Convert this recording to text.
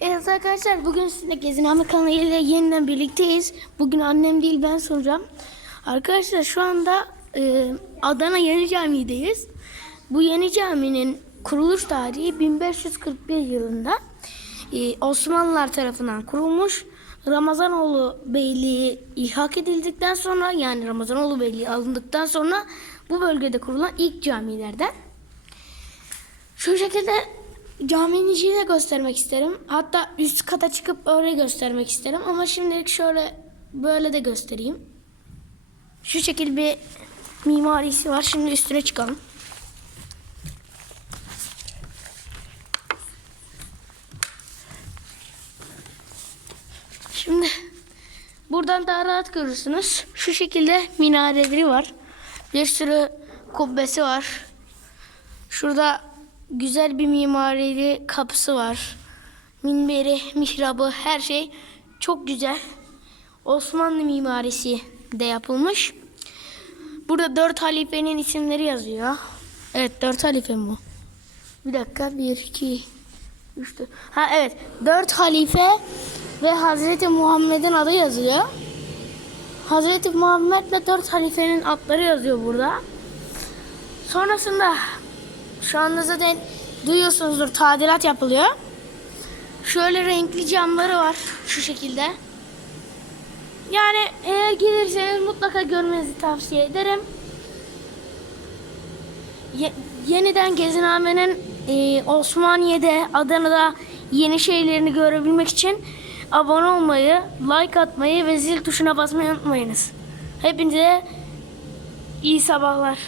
Evet arkadaşlar bugün sizinle Geziname kanalıyla yeniden birlikteyiz. Bugün annem değil ben soracağım. Arkadaşlar şu anda e, Adana Yeni Camii'deyiz. Bu yeni caminin kuruluş tarihi 1541 yılında e, Osmanlılar tarafından kurulmuş. Ramazanoğlu Beyliği ilhak edildikten sonra yani Ramazanoğlu Beyliği alındıktan sonra bu bölgede kurulan ilk camilerden. Şu şekilde caminin içini de göstermek isterim. Hatta üst kata çıkıp orayı göstermek isterim. Ama şimdilik şöyle böyle de göstereyim. Şu şekil bir mimarisi var. Şimdi üstüne çıkalım. Şimdi buradan daha rahat görürsünüz. Şu şekilde minareleri var. Bir sürü kubbesi var. Şurada güzel bir mimarili kapısı var. Minberi, mihrabı, her şey çok güzel. Osmanlı mimarisi de yapılmış. Burada dört halifenin isimleri yazıyor. Evet dört halife mi bu? Bir dakika bir iki üç dört. Ha evet dört halife ve Hazreti Muhammed'in adı yazıyor. Hazreti Muhammed'le dört halifenin adları yazıyor burada. Sonrasında şu anda zaten duyuyorsunuzdur tadilat yapılıyor. Şöyle renkli camları var şu şekilde. Yani eğer gelirseniz mutlaka görmenizi tavsiye ederim. Ye- yeniden Gezinamen'in e, Osmaniye'de, Adana'da yeni şeylerini görebilmek için abone olmayı, like atmayı ve zil tuşuna basmayı unutmayınız. Hepinize iyi sabahlar.